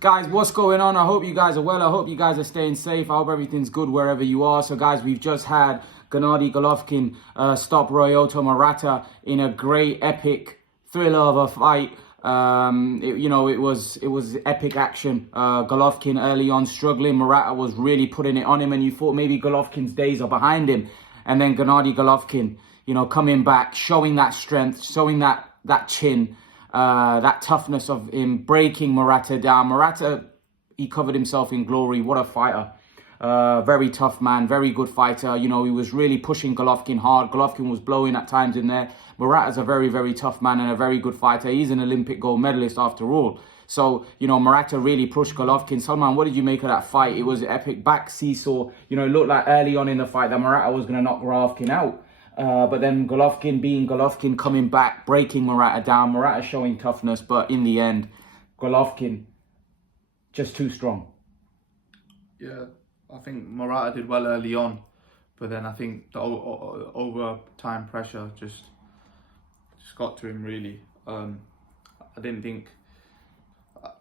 Guys, what's going on? I hope you guys are well. I hope you guys are staying safe. I hope everything's good wherever you are. So, guys, we've just had Gennady Golovkin stop Ryota Murata in a great, epic thriller of a fight. It was epic action. Golovkin early on struggling. Murata was really putting it on him, and you thought maybe Golovkin's days are behind him. And then Gennady Golovkin, coming back, showing that strength, showing that chin. That toughness of him breaking Murata down. Murata, he covered himself in glory. What a fighter. Very tough man, very good fighter. He was really pushing Golovkin hard. Golovkin was blowing at times in there. Murata's a very, very tough man and a very good fighter. He's an Olympic gold medalist after all. So, Murata really pushed Golovkin. Salman, what did you make of that fight? It was epic back seesaw. It looked like early on in the fight that Murata was going to knock Golovkin out. But then Golovkin being Golovkin, coming back, breaking Murata down. Murata showing toughness, but in the end, Golovkin just too strong. Yeah, I think Murata did well early on, but then I think the overtime pressure just got to him really. I didn't think.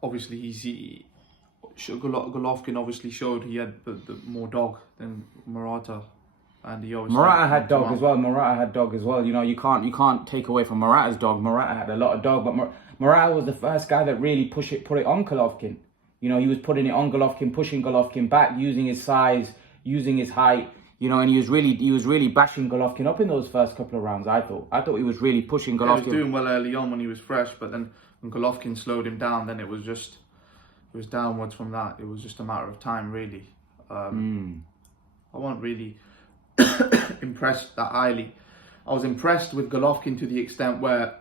Obviously, Golovkin obviously showed he had the more dog than Murata. And Murata had dog as well. You can't take away from Murata's dog. Murata had a lot of dog, but Murata was the first guy that really put it on Golovkin. He was putting it on Golovkin, pushing Golovkin back, using his size, using his height. And he was really bashing Golovkin up in those first couple of rounds. I thought he was really pushing Golovkin. He was doing well early on when he was fresh, but then when Golovkin slowed him down, then it was downwards from that. It was just a matter of time, really. I wasn't really impressed that highly. I was impressed with Golovkin to the extent where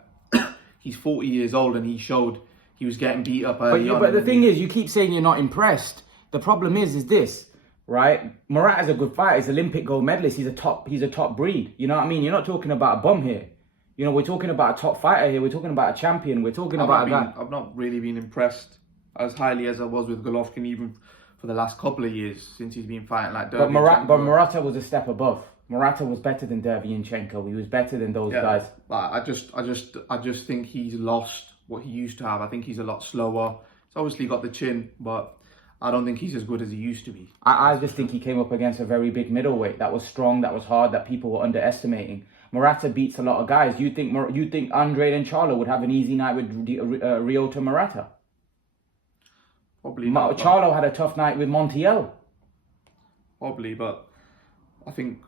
he's 40 years old and he showed he was getting beat up early on. But the thing is, you keep saying you're not impressed. The problem is this, right? Murata's a good fighter. He's Olympic gold medalist. He's a top breed. You know what I mean? You're not talking about a bum here. We're talking about a top fighter here. We're talking about a champion. We're talking about a guy. I've not really been impressed as highly as I was with Golovkin, even for the last couple of years since he's been fighting like Derby. But Murata was a step above. Murata was better than Dervyanchenko. He was better than those guys. I just think he's lost what he used to have. I think he's a lot slower. He's obviously got the chin, but I don't think he's as good as he used to be. I just think he came up against a very big middleweight that was strong, that was hard, that people were underestimating. Murata beats a lot of guys. You think Andre and Charlo would have an easy night with Ryota Murata? Probably not. Charlo had a tough night with Montiel. Probably, but I think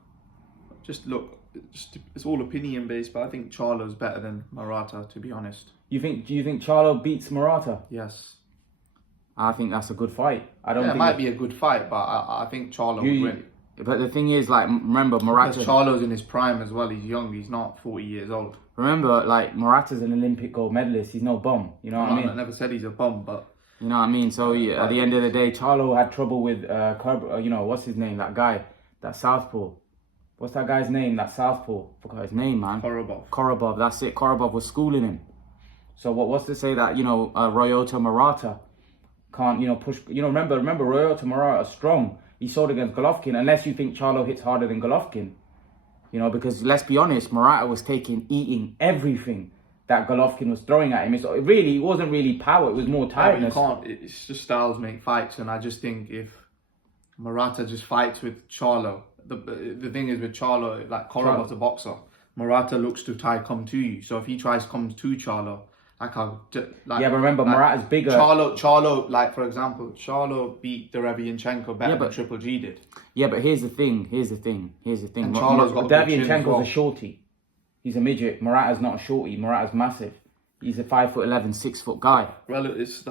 it's all opinion based. But I think Charlo's better than Murata, to be honest. Do you think Charlo beats Murata? Yes. I think that's a good fight. It might be a good fight, but I think Charlo would win. But the thing is, remember, Murata... Because Charlo's in his prime as well. He's young. He's not 40 years old. Remember, Murata's an Olympic gold medalist. He's no bum. You know what I mean? I never said he's a bum, but... You know what I mean? So, at the end of the day, Charlo had trouble with, what's his name? That guy, that southpaw. What's that guy's name? That southpaw. Forgot his name, man. Korobov, that's it. Korobov was schooling him. So, what's to say that, Ryota Murata can't, push... remember Ryota Murata is strong. He sold against Golovkin, unless you think Charlo hits harder than Golovkin. Because let's be honest, Murata was eating everything that Golovkin was throwing at him. It wasn't really power, it was more tiredness. It's just styles make fights, and I just think if Murata just fights with Charlo, the thing is with Charlo, Korovov's a boxer, Murata looks to come to you. So if he tries to come to Charlo, but remember, Murata's bigger. Charlo, for example, Charlo beat Derevyanchenko better than Triple G did. Yeah, but here's the thing. And Charlo's got Derevyanchenko's a shorty. He's a midget. Murata's not a shorty. Murata's massive. He's a 5'11", 6 foot guy. Well, that's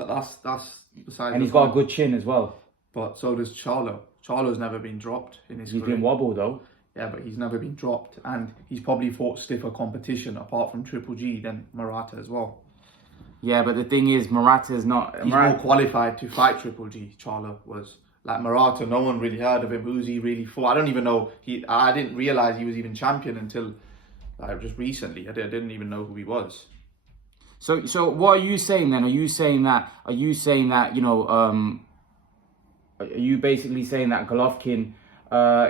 beside. And he's got a good chin as well. But so does Charlo. Charlo's never been dropped in his career. He's been wobbled though. Yeah, but he's never been dropped, and he's probably fought stiffer competition apart from Triple G than Murata as well. Yeah, but the thing is, Murata's not... He's more qualified to fight Triple G, Charlo was. Murata, no one really heard of him. Who's he really fought? I don't even know. I didn't realise he was even champion until just recently. I didn't even know who he was. So what are you saying then? Are you saying that, are you basically saying that Golovkin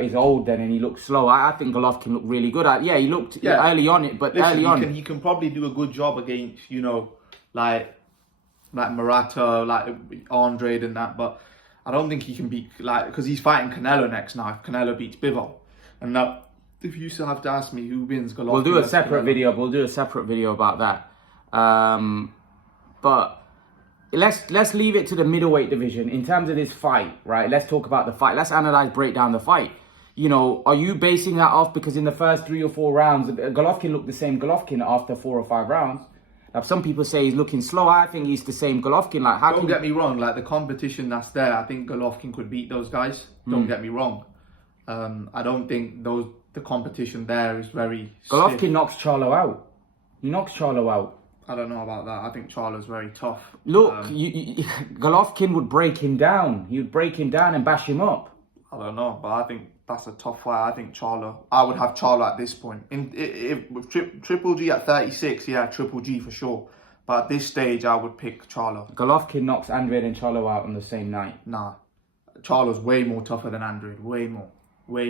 is old then and he looks slow? I think Golovkin looked really good. He looked early on it, but listen, early on... He can probably do a good job against, like Murata, like Andre and that, but I don't think he can beat, like, because he's fighting Canelo next now. If Canelo beats Bivol, and now if you still have to ask me who wins, Golovkin, we'll do a versus separate Canelo. video. We'll do a separate video about that. But let's leave it to the middleweight division in terms of this fight, right? Let's talk about the fight. Let's analyze, break down the fight. You know, are you basing that off because in the first 3 or 4 rounds, Golovkin looked the same Golovkin after 4 or 5 rounds? Now, some people say he's looking slow. I think he's the same Golovkin. Like, how don't get me wrong, like the competition that's there, I think Golovkin could beat those guys. Don't get me wrong. I don't think the competition there is very Golovkin stiff. knocks Charlo out. He knocks Charlo out. I don't know about that. I think Charlo's very tough. Look, Golovkin would break him down. He would break him down and bash him up. I don't know, but I think that's a tough fight. I think I would have Charlo at this point. With Triple G at 36, yeah, Triple G for sure. But at this stage, I would pick Charlo. Golovkin knocks Andre and Charlo out on the same night. Nah, Charlo's way more tougher than Andre. Way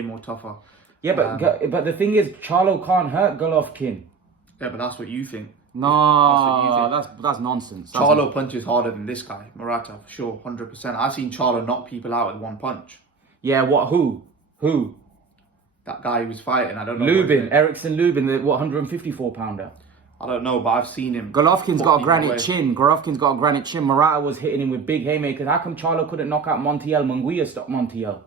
more tougher. Yeah, but the thing is, Charlo can't hurt Golovkin. Yeah, but that's what you think. No, that's nonsense. Charlo punches harder than this guy, Murata, for sure, 100%. I've seen Charlo knock people out with one punch. Yeah, what? Who? That guy who was fighting, I don't know. Erickson Lubin, the 154 pounder. I don't know, but I've seen him. Golovkin's got a granite chin. Murata was hitting him with big haymakers. How come Charlo couldn't knock out Montiel? Munguia stopped Montiel.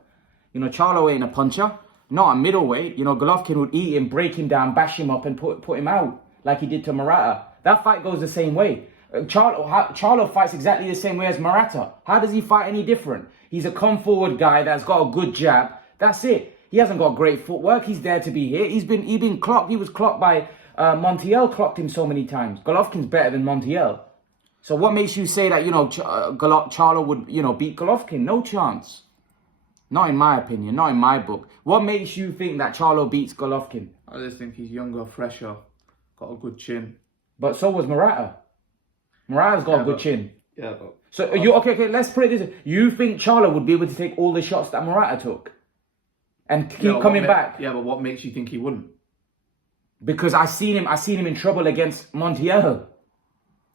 You know, Charlo ain't a puncher. Not a middleweight. You know, Golovkin would eat him, break him down, bash him up and put him out like he did to Murata. That fight goes the same way. Charlo fights exactly the same way as Murata. How does he fight any different? He's a come-forward guy that's got a good jab. That's it. He hasn't got great footwork. He's there to be hit. He's been clocked. He was clocked by Montiel. Clocked him so many times. Golovkin's better than Montiel. So what makes you say that, you know, Charlo would, you know, beat Golovkin? No chance. Not in my opinion. Not in my book. What makes you think that Charlo beats Golovkin? I just think he's younger, fresher, got a good chin. But so was Murata. Murata's got a good chin. Yeah, but... So, okay, let's put it this way. You think Charlo would be able to take all the shots that Murata took? And keep coming back? Yeah, but what makes you think he wouldn't? Because I seen him in trouble against Montiel.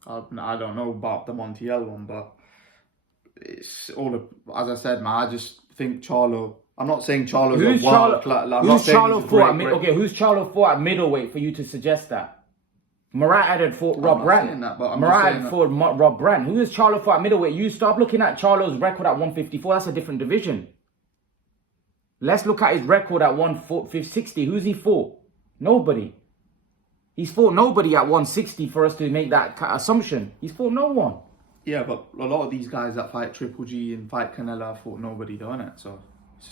I don't know about the Montiel one, but it's all, as I said, man, I just think Charlo... I'm not saying Charlo's Who's a wild... Who's Charlo fought at middleweight for you to suggest that? Murata had fought Rob Brandt. Murata had fought Rob Brandt. Who is Charlo fought at middleweight? You stop looking at Charlo's record at 154. That's a different division. Let's look at his record at 160. Who's he fought? Nobody. He's fought nobody at 160 for us to make that assumption. He's fought no one. Yeah, but a lot of these guys that fight Triple G and fight Canelo have fought nobody, don't it? So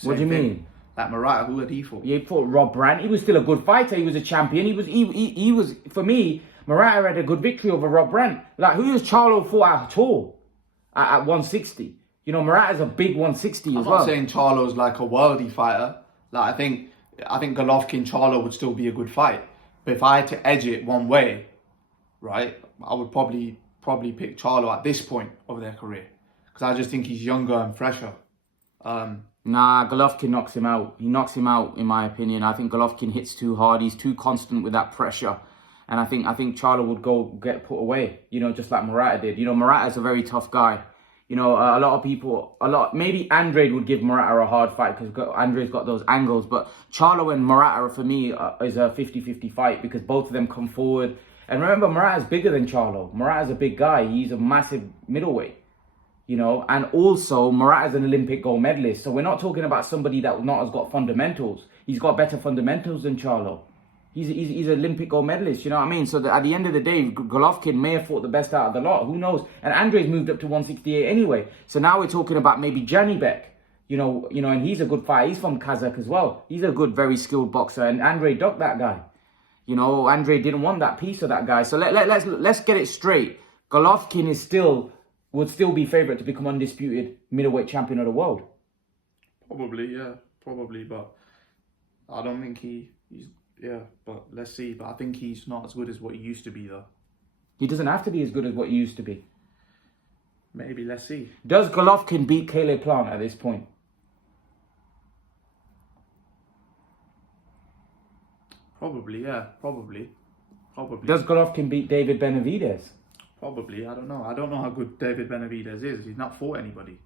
what do you mean? Like Murata, who had he fought? Yeah, he fought Rob Brandt. He was still a good fighter. He was a champion. He was for me. Murata had a good victory over Rob Brandt. Like, who has Charlo fought at all at 160? You know, Murata's a big 160 as well. I'm not saying Charlo's like a worldy fighter. Like, I think Golovkin Charlo would still be a good fight. But if I had to edge it one way, right, I would probably pick Charlo at this point of their career, because I just think he's younger and fresher. Nah, Golovkin knocks him out. He knocks him out, in my opinion. I think Golovkin hits too hard. He's too constant with that pressure. And I think Charlo would get put away, you know, just like Murata did. You know, Murata's a very tough guy. You know, a lot of people, maybe Andre would give Murata a hard fight because Andre's got those angles. But Charlo and Murata, for me, is a 50-50 fight because both of them come forward. And remember, Murata's bigger than Charlo. Murata's a big guy. He's a massive middleweight. You know, and also Murata's an Olympic gold medalist. So we're not talking about somebody that not has got fundamentals. He's got better fundamentals than Charlo. He's an Olympic gold medalist, you know what I mean? So at the end of the day, Golovkin may have fought the best out of the lot. Who knows? And Andre's moved up to 168 anyway. So now we're talking about maybe Janibek. You know, and he's a good fighter. He's from Kazakh as well. He's a good, very skilled boxer. And Andre ducked that guy. You know, Andre didn't want that piece of that guy. So let's get it straight. Golovkin would still be favourite to become undisputed middleweight champion of the world. Probably, yeah. Probably, but I don't think he's... Yeah, but let's see. But I think he's not as good as what he used to be, though. He doesn't have to be as good as what he used to be. Maybe, let's see. Does Golovkin beat Caleb Plant at this point? Probably, yeah. Probably. Does Golovkin beat David Benavidez? Probably. I don't know. I don't know how good David Benavidez is. He's not fought anybody.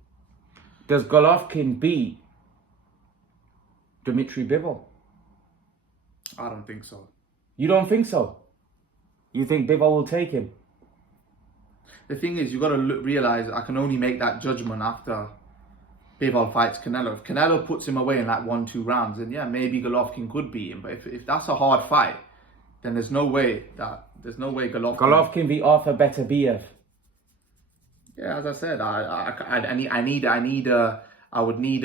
Does Golovkin beat Dmitry Bivol? I don't think so. You don't think so? You think Bivol will take him? The thing is, you got to realize I can only make that judgment after Bivol fights Canelo. If Canelo puts him away in like 1-2 rounds, then yeah, maybe Golovkin could beat him. But if that's a hard fight, then there's no way Golovkin. Golovkin beat Arthur Beterbiev. Yeah, as I said, I would need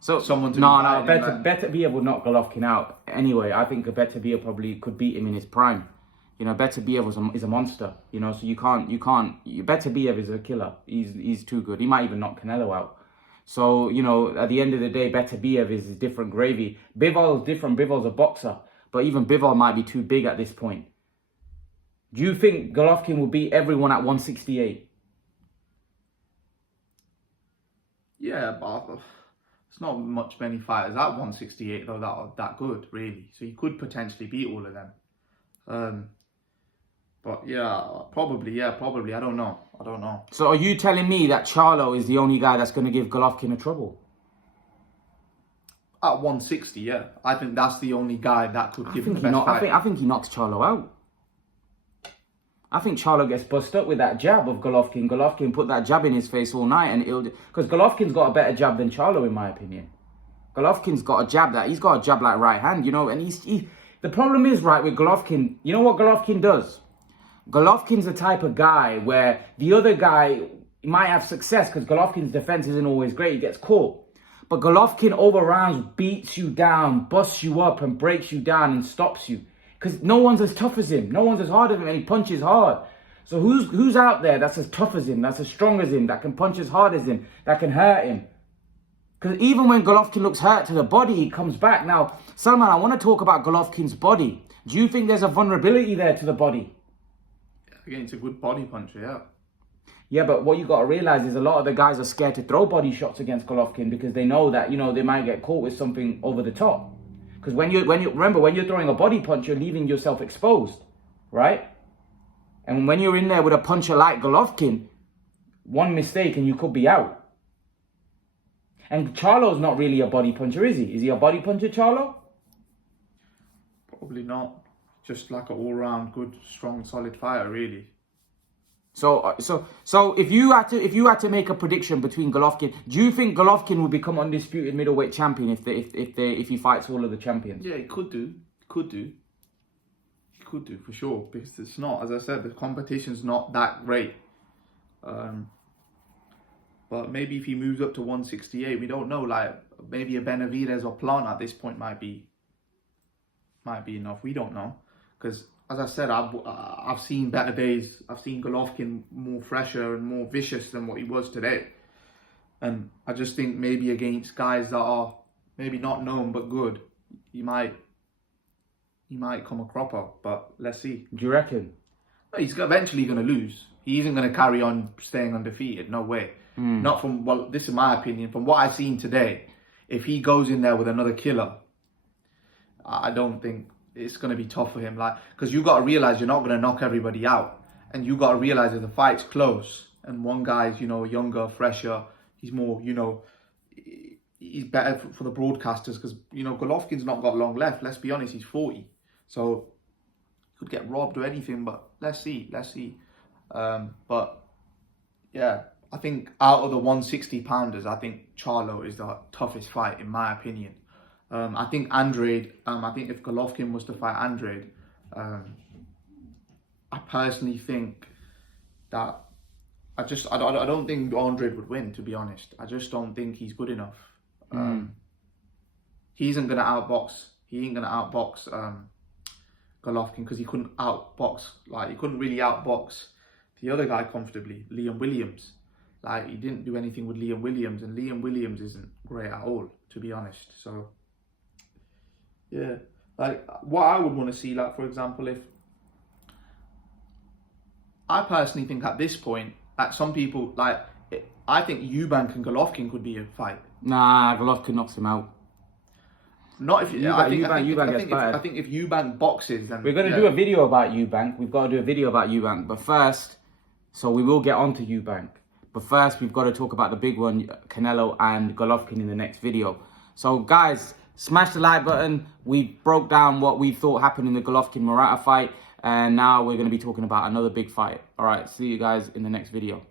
someone to. Beterbiev would knock Golovkin out anyway. I think Beterbiev probably could beat him in his prime. Beterbiev is a monster. So you can't. Beterbiev is a killer. He's too good. He might even knock Canelo out. So at the end of the day, Beterbiev is different gravy. Bivol's different. Bivol's a boxer, but even Bivol might be too big at this point. Do you think Golovkin will beat everyone at 168? Yeah, but it's not many fighters at 168 though that are that good, really. So he could potentially beat all of them. But probably. I don't know. So are you telling me that Charlo is the only guy that's going to give Golovkin a trouble? At 160, yeah. I think that's the only guy that could give him the best fight. I think he knocks Charlo out. I think Charlo gets bust up with that jab of Golovkin. Golovkin put that jab in his face all night, and because Golovkin's got a better jab than Charlo, in my opinion. Golovkin's got a jab he's got a jab like right hand, and the problem is, right, with Golovkin, you know what Golovkin does? Golovkin's the type of guy where the other guy might have success because Golovkin's defense isn't always great. He gets caught. But Golovkin over rounds beats you down, busts you up and breaks you down and stops you. Because no one's as tough as him. No one's as hard as him, and he punches hard. So who's out there that's as tough as him, that's as strong as him, that can punch as hard as him, that can hurt him? Because even when Golovkin looks hurt to the body, he comes back. Now, Salman, I want to talk about Golovkin's body. Do you think there's a vulnerability there to the body? Again, it's a good body puncher, yeah. Yeah, but what you got to realize is a lot of the guys are scared to throw body shots against Golovkin because they know that, they might get caught with something over the top. Because when you're throwing a body punch, you're leaving yourself exposed, right? And when you're in there with a puncher like Golovkin, one mistake and you could be out. And Charlo's not really a body puncher, is he? Is he a body puncher, Charlo? Probably not. Just like an all-round good, strong, solid fighter, really. So if you had to make a prediction between Golovkin, do you think Golovkin will become undisputed middleweight champion if he fights all of the champions? Yeah, he could do. He could do for sure, because it's not, as I said, the competition's not that great. But maybe if he moves up to 168, we don't know. Like maybe a Benavidez or Plant at this point might be enough. We don't know, because as I said, I've seen better days. I've seen Golovkin more fresher and more vicious than what he was today. And I just think maybe against guys that are maybe not known but good, he might come a cropper. But let's see. Do you reckon? He's eventually going to lose. He isn't going to carry on staying undefeated. No way. Not from, well, this is my opinion. From what I've seen today, if he goes in there with another killer, I don't think it's going to be tough for him. Like, because you got to realize you're not going to knock everybody out. And you got to realize if the fight's close and one guy's, younger, fresher, he's more, he's better for the broadcasters, because, Golovkin's not got long left. Let's be honest, he's 40. So he could get robbed or anything, but let's see. But yeah, I think out of the 160 pounders, I think Charlo is the toughest fight in my opinion. I think Andrade, I think if Golovkin was to fight Andrade, I personally think that I don't think Andrade would win, to be honest. I just don't think he's good enough. He ain't gonna outbox Golovkin, because he couldn't really outbox the other guy comfortably, Liam Williams. Like, he didn't do anything with Liam Williams, and Liam Williams isn't great at all, to be honest. So yeah, like what I would want to see, like for example, if I personally think at this point, like some people, I think Eubank and Golovkin could be a fight. Nah, Golovkin knocks him out. Not if you. I think gets I think if Eubank boxes, then we're gonna do a video about Eubank. We've got to do a video about Eubank, but first, so we will get on to Eubank. But first, we've got to talk about the big one, Canelo and Golovkin, in the next video. So, guys, smash the like button. We broke down what we thought happened in the Golovkin-Murata fight, and now we're going to be talking about another big fight. All right, see you guys in the next video.